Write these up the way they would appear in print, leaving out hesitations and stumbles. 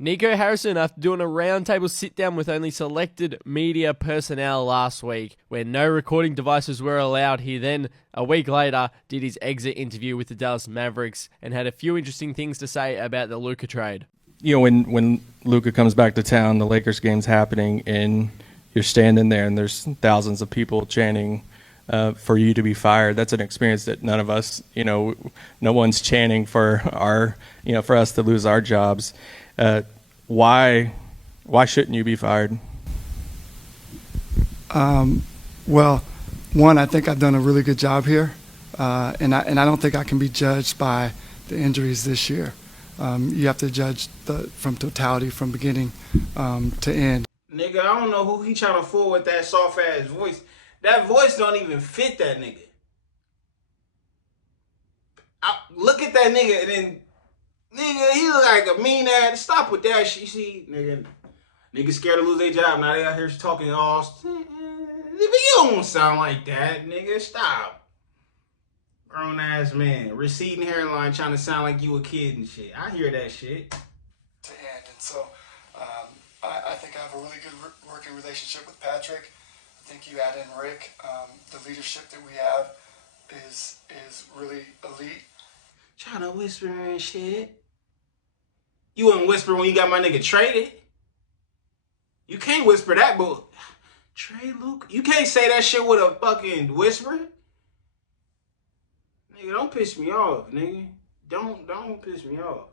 Nico Harrison, after doing a roundtable sit-down with only selected media personnel last week, where no recording devices were allowed, he then, a week later, did his exit interview with the Dallas Mavericks and had a few interesting things to say about the Luka trade. You know, when Luka comes back to town, the Lakers game's happening, and you're standing there, and there's thousands of people chanting for you to be fired. That's an experience that none of us, no one's chanting for for us to lose our jobs. Why shouldn't you be fired? Well, one, I think I've done a really good job here, and I don't think I can be judged by the injuries this year. You have to judge from totality, from beginning to end. Nigga, I don't know who he trying to fool with that soft ass voice. That voice don't even fit that nigga. Look at that nigga and then, nigga, he look like a mean ass. Stop with that shit. You see, nigga scared to lose their job. Now they out here talking all. Nigga, you don't sound like that, nigga. Stop. Grown ass man, receding hairline, trying to sound like you a kid and shit. I hear that shit. To end, and so I think I have a really good working relationship with Patrick. I think you add in Rick. The leadership that we have is really elite. Trying to whisper and shit. You wouldn't whisper when you got my nigga traded. You can't whisper that, but trade Luka. You can't say that shit with a fucking whisper. Nigga, don't piss me off, nigga. Don't piss me off.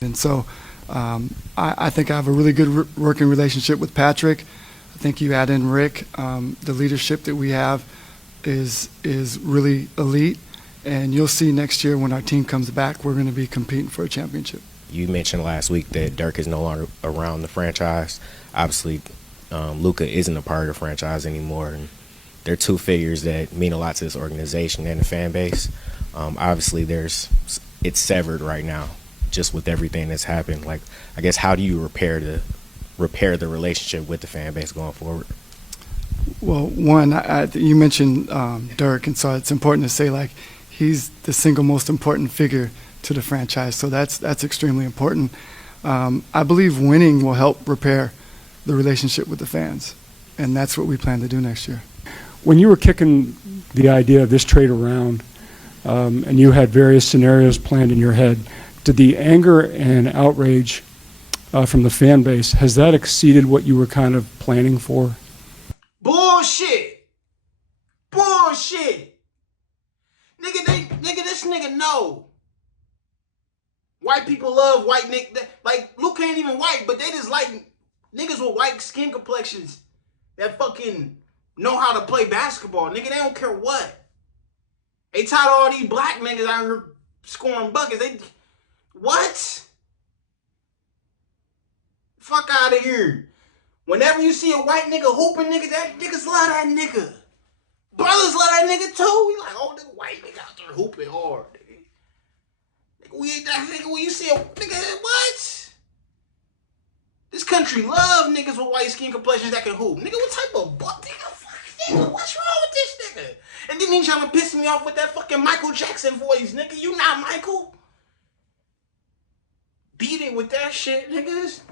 And so I think I have a really good working relationship with Patrick. I think you add in Rick. The leadership that we have is really elite. And you'll see next year when our team comes back, we're going to be competing for a championship. You mentioned last week that Dirk is no longer around the franchise. Obviously, Luka isn't a part of the franchise anymore. And they're two figures that mean a lot to this organization and the fan base. Obviously, it's severed right now, just with everything that's happened. Like, I guess, how do you repair the relationship with the fan base going forward? Well, one, you mentioned Dirk, and so it's important to say, like, he's the single most important figure to the franchise, so that's extremely important. I believe winning will help repair the relationship with the fans, and that's what we plan to do next year. When you were kicking the idea of this trade around, and you had various scenarios planned in your head, did the anger and outrage from the fan base, has that exceeded what you were kind of planning for? Bullshit. Nigga, this nigga know. White people love white nigga. Like, Luke ain't even white, but they just like niggas with white skin complexions that fucking know how to play basketball. Nigga, they don't care what. They tired of all these black niggas out here scoring buckets. What? Fuck out of here. Whenever you see a white nigga hooping, nigga, that niggas love that nigga. Brothers love that nigga too. We like, oh, the white nigga out there hooping hard, nigga. Nigga, we ain't that nigga when you see a nigga, what? This country love niggas with white skin complexions that can hoop. Nigga, what type of butt? Nigga, what's wrong with this nigga? And then he trying to piss me off with that fucking Michael Jackson voice, nigga. You not Michael. Beat it with that shit, niggas.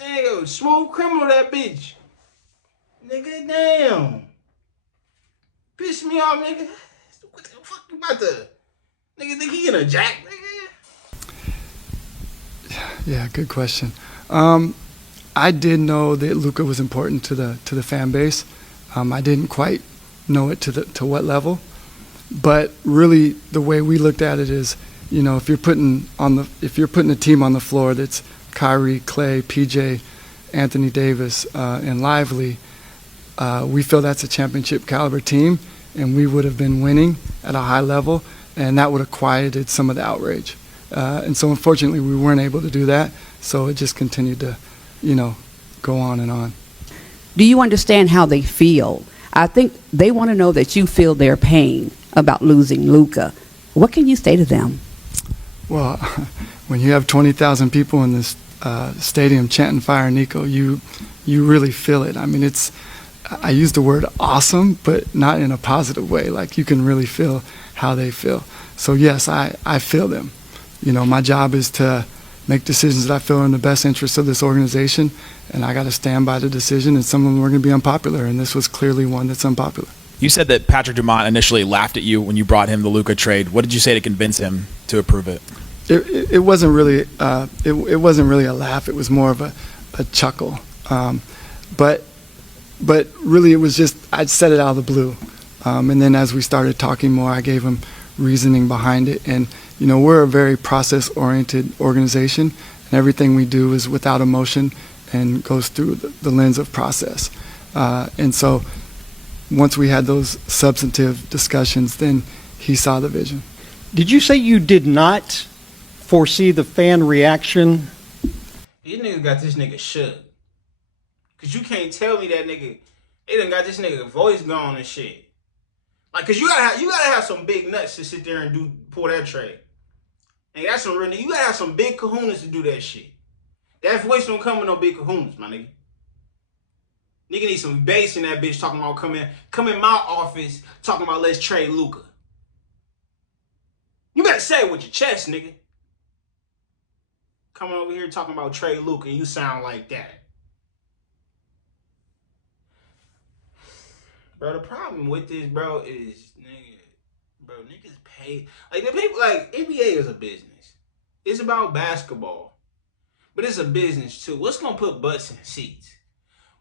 Nigga, smooth criminal that bitch. Nigga, damn. Piss me off, nigga. What the fuck you about to? Nigga, think he in a jack, nigga? Yeah, good question. I did know that Luka was important to the fan base. I didn't quite know it to what level, but really the way we looked at it is, if you're putting a team on the floor that's Kyrie, Clay, PJ, Anthony Davis, and Lively, we feel that's a championship caliber team, and we would have been winning at a high level, and that would have quieted some of the outrage. And so unfortunately we weren't able to do that, so it just continued to, go on and on. Do you understand how they feel? I think they want to know that you feel their pain about losing Luka. What can you say to them? Well, when you have 20,000 people in this stadium chanting "Fire Nico," you really feel it. I mean, I use the word awesome, but not in a positive way. Like, you can really feel how they feel. So yes, I feel them. My job is to, make decisions that I feel are in the best interest of this organization, and I got to stand by the decision, and some of them are going to be unpopular, and this was clearly one that's unpopular. You said that Patrick Dumont initially laughed at you when you brought him the Luka trade. What did you say to convince him to approve it? It wasn't really it wasn't really a laugh. It was more of a chuckle. But really, it was just I'd said it out of the blue, and then as we started talking more, I gave him reasoning behind it. And we're a very process-oriented organization, and everything we do is without emotion and goes through the lens of process. And so, once we had those substantive discussions, then he saw the vision. Did you say you did not foresee the fan reaction? These niggas got this nigga shook. Cause you can't tell me that nigga, they done got this nigga voice gone and shit. Like, cause you gotta have some big nuts to sit there and pull that trade. And that's some real, you gotta have some big kahunas to do that shit. That voice don't come with no big kahunas, my nigga. Nigga need some bass in that bitch talking about come in my office talking about let's trade Luka. You better say it with your chest, nigga. Coming over here talking about trade Luka and you sound like that. Bro, the problem with this, bro, is niggas pay. Like the people, like NBA is a business. It's about basketball, but it's a business too. What's gonna put butts in seats?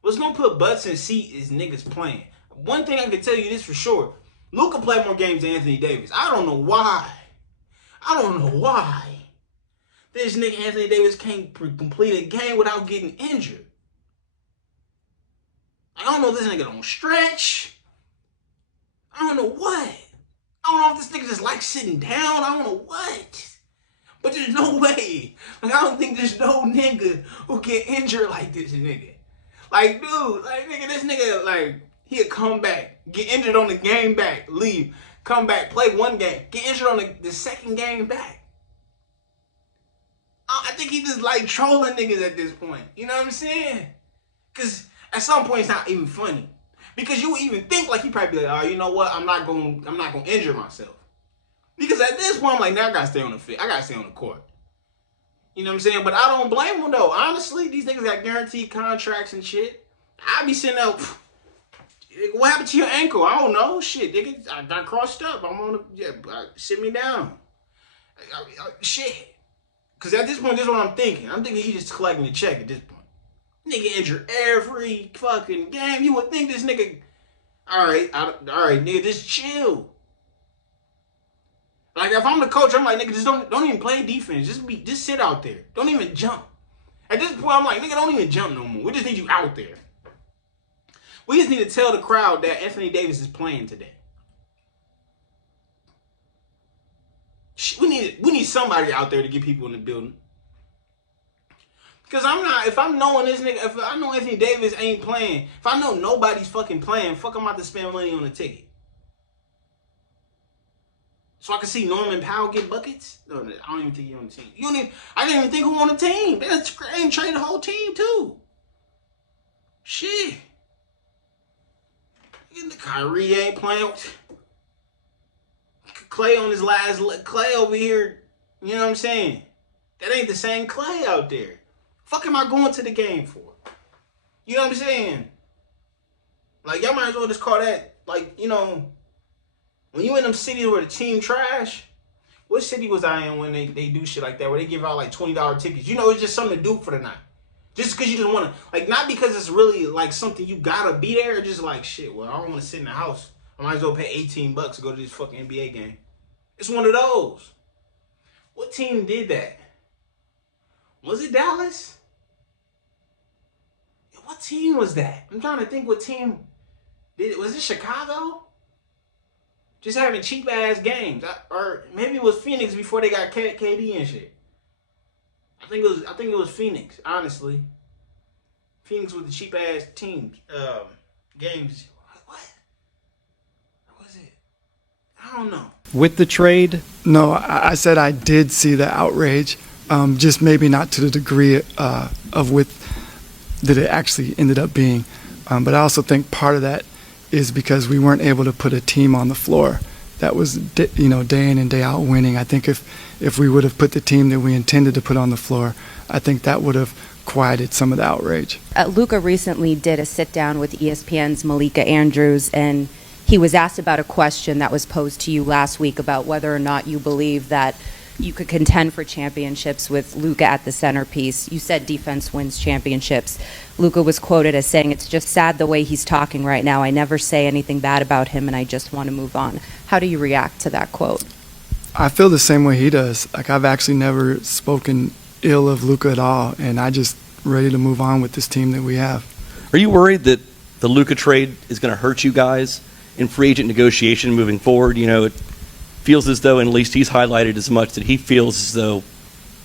What's gonna put butts in seats is niggas playing. One thing I can tell you this for sure: Luka played more games than Anthony Davis. I don't know why. This nigga Anthony Davis can't complete a game without getting injured. I don't know if this nigga don't stretch. I don't know what. I don't know if this nigga just likes sitting down. I don't know what. But there's no way. Like, I don't think there's no nigga who get injured like this nigga. Like, dude, like, nigga, this nigga, like, he'll come back, get injured on the game back, leave, come back, play one game, get injured on the second game back. I think he just like trolling niggas at this point. You know what I'm saying? Because at some point it's not even funny. Because you even think like he probably be like, oh, you know what? I'm not gonna injure myself. Because at this point I'm like, now I gotta stay on the field. I gotta stay on the court. You know what I'm saying? But I don't blame him though. Honestly, these niggas got guaranteed contracts and shit. I be sitting out. What happened to your ankle? I don't know. Shit, nigga, I got crossed up. I'm on the sit me down. Shit. Because at this point, this is what I'm thinking. I'm thinking he's just collecting the check at this point. Nigga injured every fucking game. You would think this nigga, all right, nigga, just chill. Like if I'm the coach, I'm like, nigga, just don't even play defense. Just sit out there. Don't even jump. At this point, I'm like, nigga, don't even jump no more. We just need you out there. We just need to tell the crowd that Anthony Davis is playing today. We need somebody out there to get people in the building. Because if I'm knowing this nigga, if I know Anthony Davis ain't playing, if I know nobody's fucking playing, fuck, I'm about to spend money on a ticket. So I can see Norman Powell get buckets? No, I don't even think he's on the team. I didn't even think who on the team. They didn't trade the whole team too. Shit. Kyrie ain't playing. Clay on his last, Clay over here, you know what I'm saying? That ain't the same Clay out there. Fuck am I going to the game for? You know what I'm saying? Like, y'all might as well just call that, like, you know, when you in them cities where the team trash, what city was I in when they do shit like that, where they give out like $20 tickets? You know, it's just something to do for the night. Just because you just want to, like, not because it's really like something you gotta be there, just like, shit, well, I don't want to sit in the house. I might as well pay $18 to go to this fucking NBA game. It's one of those. What team did that? Was it Dallas? What team was that? I'm trying to think what team did it. Was it Chicago? Just having cheap ass games. Or maybe it was Phoenix before they got KD and shit. I think it was Phoenix, honestly. Phoenix with the cheap ass teams, games. What was it? I don't know. With the trade? No, I said I did see the outrage, just maybe not to the degree of with that it actually ended up being. But I also think part of that is because we weren't able to put a team on the floor that was day in and day out winning. I think if we would have put the team that we intended to put on the floor, I think that would have quieted some of the outrage. Luka recently did a sit-down with ESPN's Malika Andrews, and he was asked about a question that was posed to you last week about whether or not you believe that you could contend for championships with Luka at the centerpiece. You said defense wins championships. Luka was quoted as saying, "It's just sad the way he's talking right now. I never say anything bad about him, and I just want to move on." How do you react to that quote? I feel the same way he does. Like, I've actually never spoken ill of Luka at all, and I just ready to move on with this team that we have. Are you worried that the Luka trade is going to hurt you guys in free agent negotiation moving forward? It feels as though, and at least he's highlighted as much, that he feels as though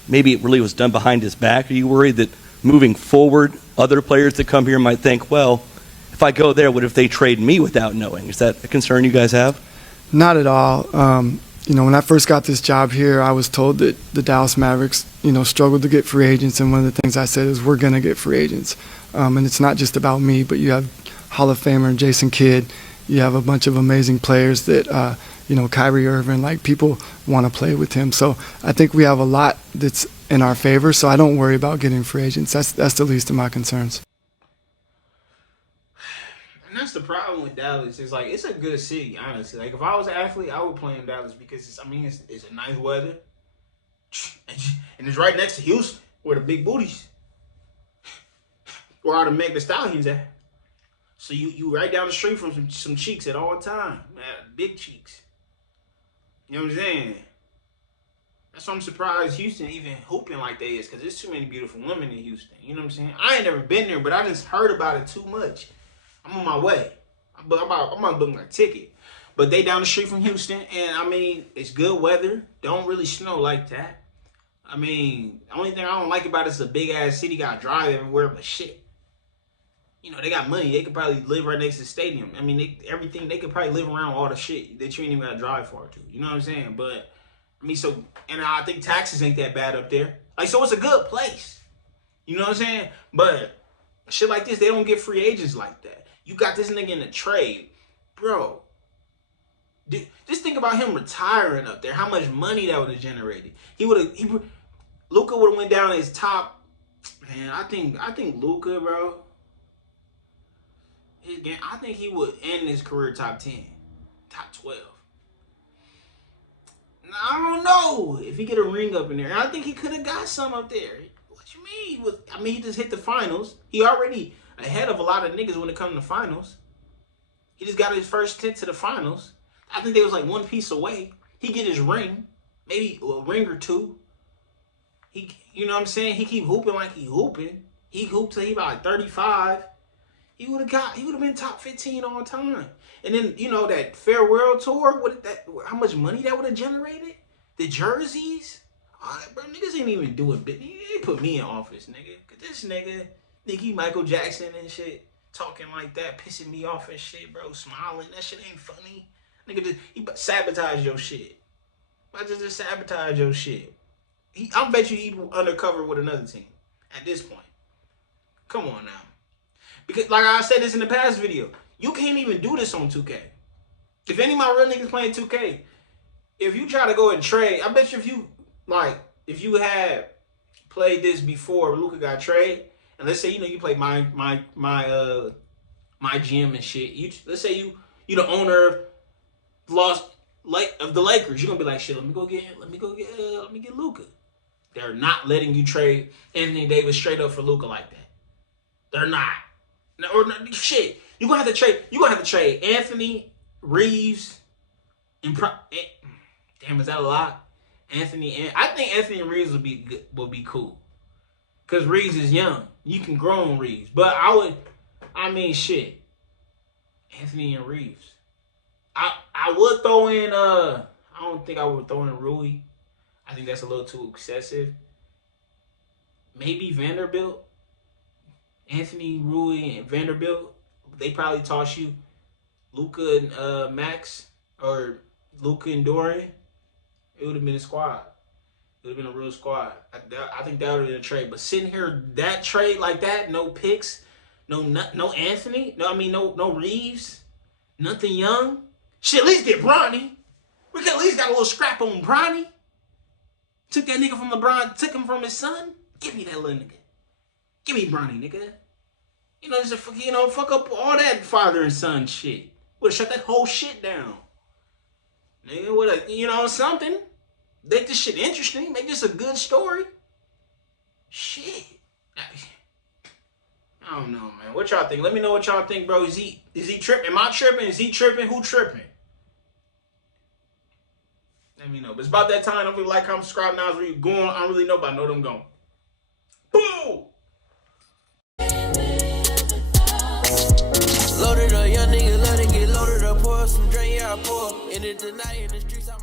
maybe it really was done behind his back. Are you worried that moving forward, other players that come here might think, well, if I go there, what if they trade me without knowing? Is that a concern you guys have? Not at all. When I first got this job here, I was told that the Dallas Mavericks, struggled to get free agents, and one of the things I said is we're going to get free agents. And it's not just about me, but you have Hall of Famer Jason Kidd. You have a bunch of amazing players that, Kyrie Irving, like, people want to play with him. So I think we have a lot that's in our favor, so I don't worry about getting free agents. That's the least of my concerns. And that's the problem with Dallas. It's like, it's a good city, honestly. Like, if I was an athlete, I would play in Dallas because it's a nice weather, and it's right next to Houston, where the big booties, where all the Meg Thee Stallions at. So you right down the street from some cheeks at all time, man, big cheeks. You know what I'm saying? That's why I'm surprised Houston even hooping like they is, because there's too many beautiful women in Houston. You know what I'm saying? I ain't never been there, but I just heard about it too much. I'm on my way. I'm about to book my ticket. But they down the street from Houston, and it's good weather. Don't really snow like that. The only thing I don't like about it is a big ass city, got to drive everywhere, but shit. They got money. They could probably live right next to the stadium. They could probably live around all the shit that you ain't even got to drive far to. You know what I'm saying? But, and I think taxes ain't that bad up there. So it's a good place. You know what I'm saying? But shit like this, they don't get free agents like that. You got this nigga in a trade. Bro, just think about him retiring up there. How much money that would have generated. Luka would have went down as top. Man, I think Luka, bro. I think he would end his career top 10, top 12. I don't know if he get a ring up in there. I think he could have got some up there. What you mean? He just hit the finals. He already ahead of a lot of niggas when it comes to finals. He just got his first stint to the finals. I think they was like one piece away. He get his ring, maybe a ring or two. You know what I'm saying? He keep hooping like he hooping. He hooped till he about like 35. He would have been top 15 all time. And then, that farewell tour, how much money that would have generated? The jerseys? Bro, niggas ain't even doing bit. They put me in office, nigga. Cause this nigga, Nicky Michael Jackson and shit, talking like that, pissing me off and shit, bro, smiling. That shit ain't funny. Nigga, he sabotage your shit. I just sabotage your shit. I bet you he'd undercover with another team at this point. Come on now. Because, like I said this in the past video, you can't even do this on 2K. If any of my real niggas playing 2K, if you try to go and trade, I bet you if you had played this before Luka got traded, and let's say you play my GM and shit. Let's say you the owner of the Lakers. You're gonna be like, shit. Let me get Luka. They're not letting you trade Anthony Davis straight up for Luka like that. They're not. Shit, you're gonna have to trade Anthony Reeves and damn, is that a lot? I think Anthony Reeves would be cool, cause Reeves is young. You can grow on Reeves, but shit, Anthony and Reeves. I would throw in I don't think I would throw in Rui. I think that's a little too excessive. Maybe Vanderbilt. Anthony, Rui, and Vanderbilt, they probably toss you Luka and Max, or Luka and Dorian. It would have been a squad. It would have been a real squad. I think that would have been a trade. But sitting here, that trade like that, no picks, no Anthony, no Reeves, nothing young. Shit, at least get Bronny. We could at least got a little scrap on Bronny. Took that nigga from LeBron, took him from his son. Give me that little nigga. Give me Bronny, nigga. You know, just fuck up all that father and son shit. Would've shut that whole shit down. Nigga, something. Make this shit interesting. Make this a good story. Shit. I don't know, man. What y'all think? Let me know what y'all think, bro. Is he tripping? Am I tripping? Is he tripping? Who tripping? Let me know. But it's about that time. Don't be like, comment, subscribe now. Where you going? I don't really know, but I know them going. Boom! Loaded up, young nigga, let it get loaded up. Pour some drink, yeah, I pour. In it tonight, in the streets, I'm